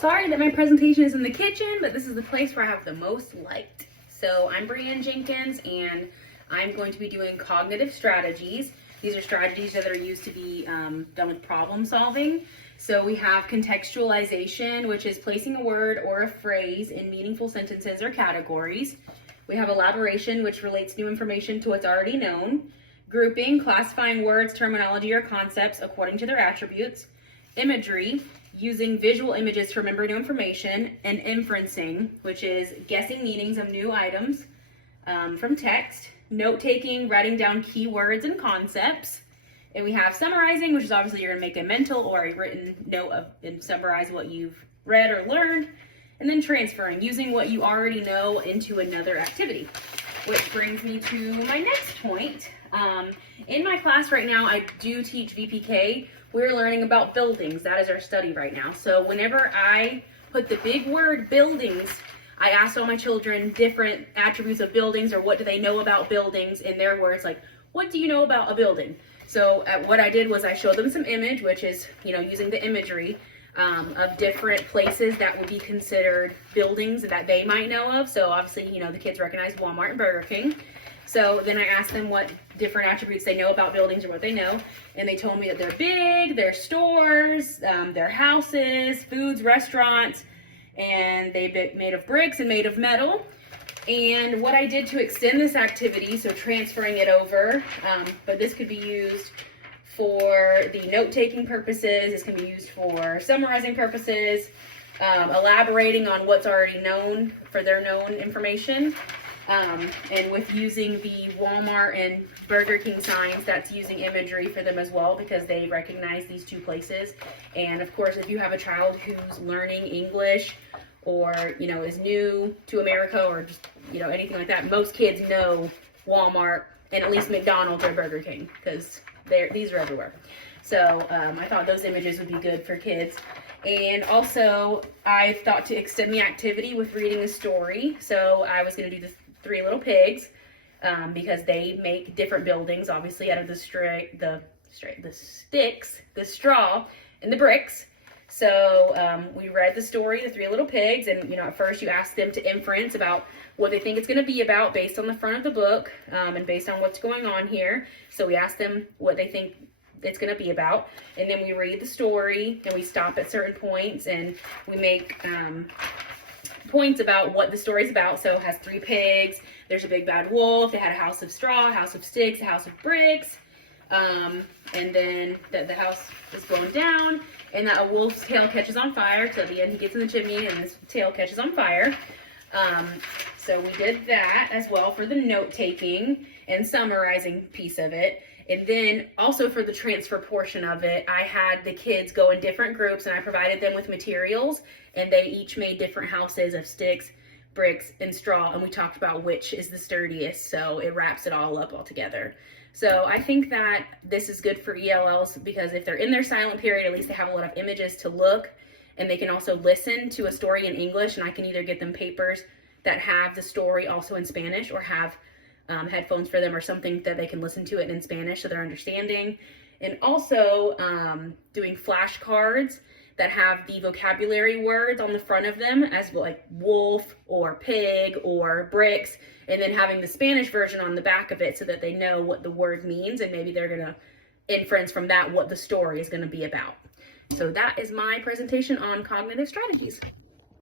Sorry that my presentation is in the kitchen, but this is the place where I have the most light. So I'm Brianne Jenkins, and I'm going to be doing cognitive strategies. These are strategies that are used to be done with problem solving. So we have contextualization, which is placing a word or a phrase in meaningful sentences or categories. We have elaboration, which relates new information to what's already known. Grouping, classifying words, terminology, or concepts according to their attributes. Imagery, using visual images to remember new information. And inferencing, which is guessing meanings of new items from text. Note-taking, writing down keywords and concepts. And we have summarizing, which is obviously you're going to make a mental or a written note of and summarize what you've read or learned. And then transferring, using what you already know into another activity. Which brings me to my next point. In my class right now, I do teach VPK. We're learning about buildings. That is our study right now. So whenever I put the big word buildings, I asked all my children different attributes of buildings or what do they know about buildings in their words, like, what do you know about a building? So what I did was I showed them some image, which is, using the imagery of different places that would be considered buildings that they might know of. So obviously, the kids recognize Walmart and Burger King. So then I asked them what different attributes they know about buildings or what they know. And they told me that they're big, they're stores, they're houses, foods, restaurants, and they're made of bricks and made of metal. And what I did to extend this activity, so transferring it over, but this could be used for the note-taking purposes, this can be used for summarizing purposes, elaborating on what's already known for their known information. And with using the Walmart and Burger King signs, that's using imagery for them as well because they recognize these two places. And of course, if you have a child who's learning English or, is new to America or just, anything like that, most kids know Walmart and at least McDonald's or Burger King because these are everywhere. So I thought those images would be good for kids. And also, I thought to extend the activity with reading a story. So I was going to do the Three Little Pigs because they make different buildings, obviously, out of the sticks, the straw, and the bricks. So we read the story, The Three Little Pigs, and at first you ask them to inference about what they think it's going to be about based on the front of the book and based on what's going on here. So we ask them what they think it's going to be about, and then we read the story and we stop at certain points and we make points about what the story's about. So it has three pigs, there's a big bad wolf, they had a house of straw, a house of sticks, a house of bricks, and then the house is going down and that a wolf's tail catches on fire. So at the end he gets in the chimney and his tail catches on fire. So we did that as well for the note-taking and summarizing piece of it. And then also for the transfer portion of it, I had the kids go in different groups and I provided them with materials and they each made different houses of sticks, bricks, and straw. And we talked about which is the sturdiest. So it wraps it all up all together. So I think that this is good for ELLs because if they're in their silent period, at least they have a lot of images to look and they can also listen to a story in English, and I can either get them papers that have the story also in Spanish or have headphones for them or something that they can listen to it in Spanish so they're understanding. And also doing flashcards that have the vocabulary words on the front of them as like wolf or pig or bricks, and then having the Spanish version on the back of it so that they know what the word means and maybe they're going to inference from that what the story is going to be about. So that is my presentation on cognitive strategies.